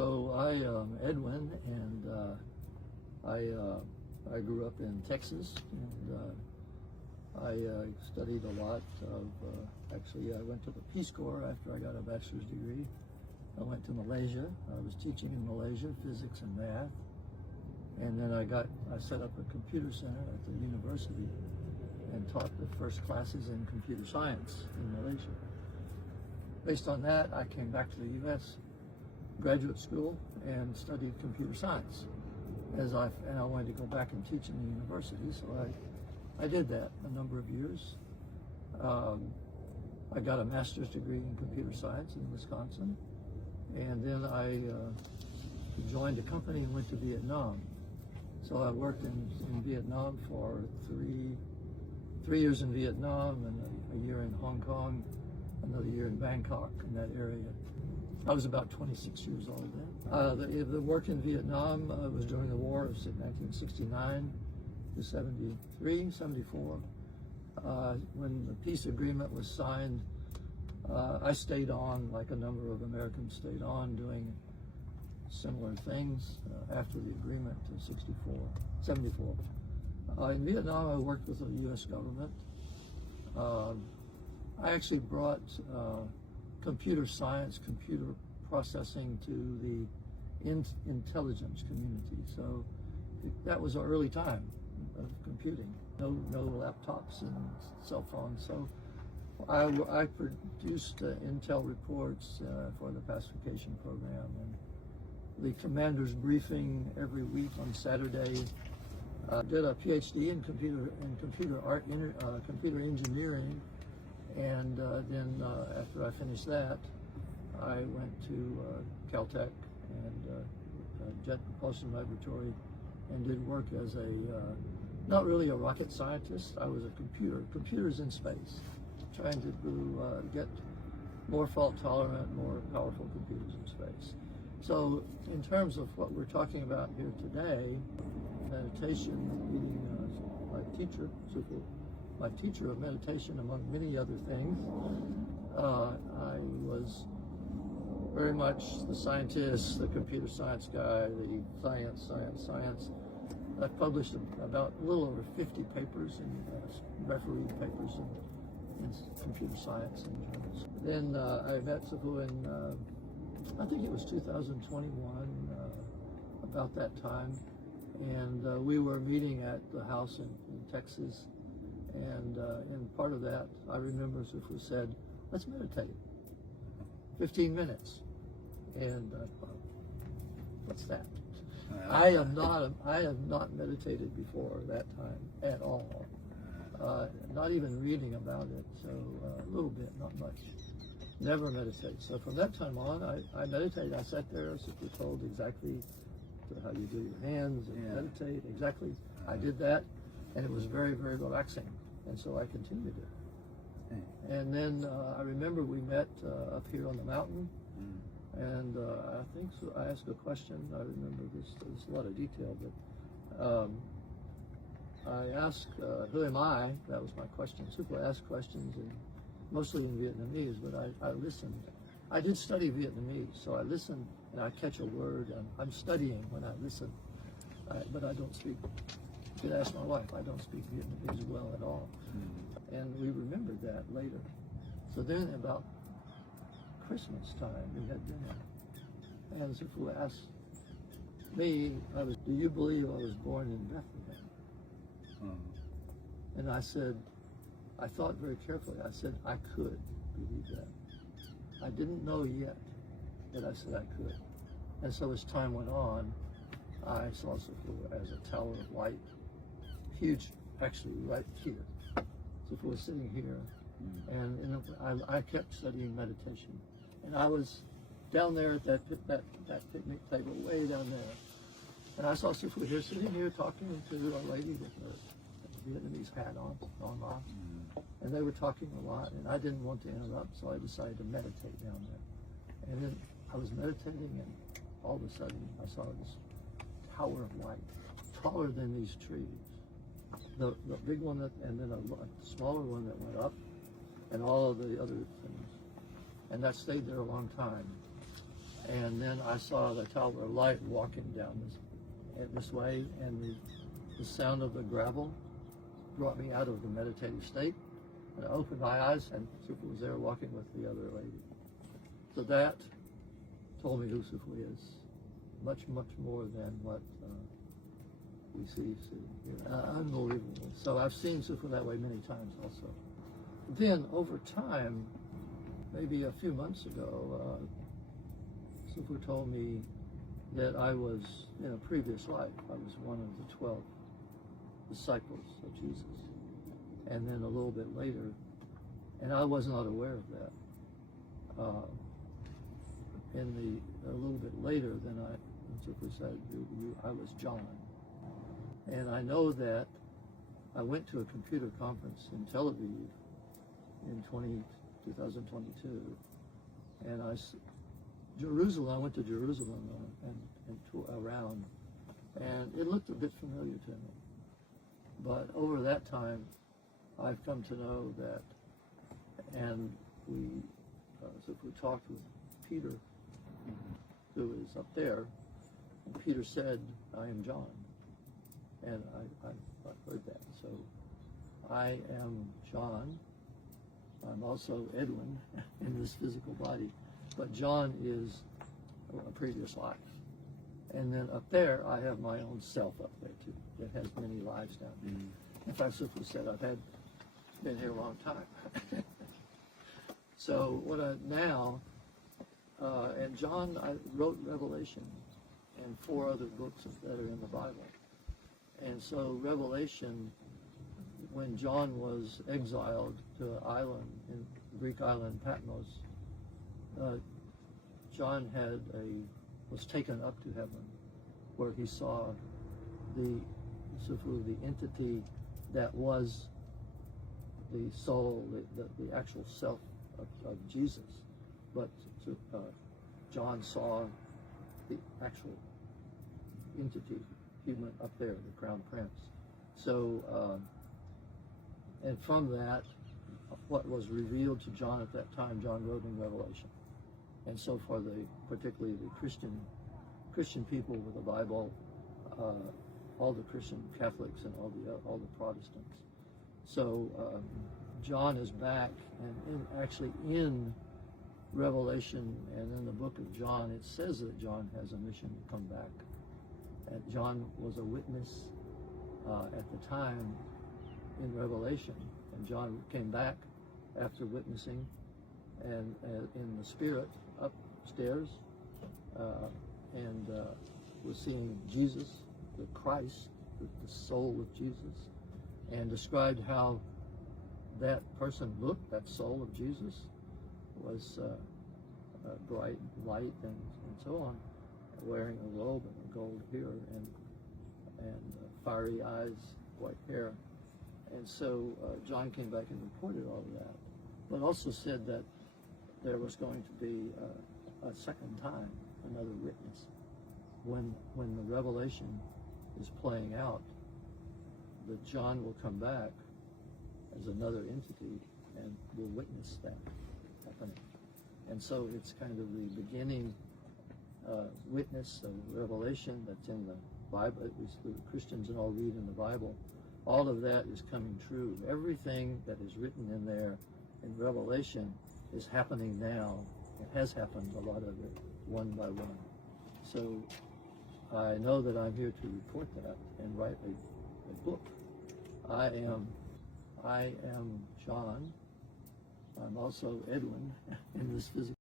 So I am Edwin, and I grew up in Texas, and I studied a lot of, actually I went to the Peace Corps after I got a bachelor's degree. I went to Malaysia. I was teaching in Malaysia, physics and math. And then I set up a computer center at the university and taught the first classes in computer science in Malaysia. Based on that, I came back to the U.S. graduate school and studied computer science. And I wanted to go back and teach in the university, so I did that a number of years. I got a master's degree in computer science in Wisconsin, and then I joined a company and went to Vietnam. So I worked in Vietnam for three years in Vietnam, and a year in Hong Kong, another year in Bangkok, in that area. I was about 26 years old then. The work in Vietnam was during the war of 1969 to 73, 74. When the peace agreement was signed, I stayed on, like a number of Americans stayed on, doing similar things after the agreement to 74. In Vietnam, I worked with the U.S. government. I actually brought computer science, computer processing to the intelligence community. So that was an early time of computing. No laptops and cell phones. So I produced intel reports for the pacification program, and the commander's briefing every week on Saturday. Did a PhD in computer engineering, and then after I finished that, I went to Caltech and Jet Propulsion Laboratory and did work as not really a rocket scientist. I was a computers in space, trying to get more fault tolerant, more powerful computers in space. So in terms of what we're talking about here today, meditation, meeting my teacher of meditation, among many other things. I was very much the scientist, the computer science guy, the science. I published about a little over 50 papers and refereed papers in computer science and journals. Then I met Sifu in, I think it was 2021, about that time. And we were meeting at the house in Texas. And in part of that, I remember Sifu said, let's meditate. 15 minutes. And what's that? I have not meditated before that time at all. Not even reading about it, so a little bit, not much. Never meditate. So from that time on, I meditated. I sat there, as if told exactly how you do your hands and meditate. Exactly. I did that, and it was very, very relaxing. And so I continued it. And then I remember we met up here on the mountain, and I think so I asked a question. I remember this. There's a lot of detail, but I asked, "Who am I?" That was my question. People asked questions, and mostly in Vietnamese, but I listened. I did study Vietnamese, so I listened and I catch a word, and I'm studying when I listen, but I don't speak. You could ask my wife, I don't speak Vietnamese well at all. And we remembered that later. So then about Christmas time, we had dinner. And Sifu asked me, do you believe I was born in Bethlehem? And I said, I thought very carefully. I said, I could believe that. I didn't know yet, but I said I could. And so as time went on, I saw Sifu as a tower of light, huge, actually right here. Sifu was sitting here, and I kept studying meditation. And I was down there at that picnic table, way down there. And I saw Sifu here, sitting here, talking to a lady with a Vietnamese hat on. And they were talking a lot, and I didn't want to interrupt, so I decided to meditate down there. And then I was meditating, and all of a sudden I saw this tower of light, taller than these trees. The big one, and then a smaller one that went up, and all of the other things. And that stayed there a long time. And then I saw the tower of light walking down this way, and the sound of the gravel brought me out of the meditative state. And I opened my eyes, and Sufu was there walking with the other lady. So that told me who Sufu is, much, much more than what we see. Unbelievable. So I've seen Sufu that way many times also. Then over time, maybe a few months ago, Sufu told me that I was, in a previous life, I was one of the 12 disciples of Jesus. And then a little bit later, and I was not aware of that, a little bit later than Sufu said, I was John. And I know that I went to a computer conference in Tel Aviv in 2022, and I went to Jerusalem and around, and it looked a bit familiar to me. But over that time, I've come to know that, and we talked with Peter, who is up there, and Peter said, I am John. And I've heard that. So I am John. I'm also Edwin in this physical body. But John is a previous life. And then up there, I have my own self up there too, that has many lives down there. In fact, Sufu said, I've been here a long time. So and John, I wrote Revelation and 4 other books that are in the Bible. And so Revelation, when John was exiled to an island, in the Greek island Patmos, John was taken up to heaven, where he saw the entity that was the soul, the actual self of Jesus. But John saw the actual entity, human up there, the crown prince. So, and from that, what was revealed to John at that time, John wrote in Revelation. And so for particularly the Christian people with the Bible, all the Christian Catholics and all the Protestants. So John is back, and actually in Revelation and in the book of John, it says that John has a mission to come back. And John was a witness at the time in Revelation, and John came back after witnessing and in the spirit upstairs and was seeing Jesus, the Christ, the soul of Jesus, and described how that person looked, that soul of Jesus was bright light and so on, wearing a robe and a gold hair and fiery eyes, white hair. And so John came back and reported all of that, but also said that there was going to be a second time, another witness. When the revelation is playing out, that John will come back as another entity and will witness that happening. And so it's kind of the beginning witness of revelation that's in the Bible. The Christians and all read in the Bible. All of that is coming true. Everything that is written in there in Revelation is happening now. It has happened, a lot of it, one by one. So I know that I'm here to report that and write a book. I am John. I'm also Edwin in this physical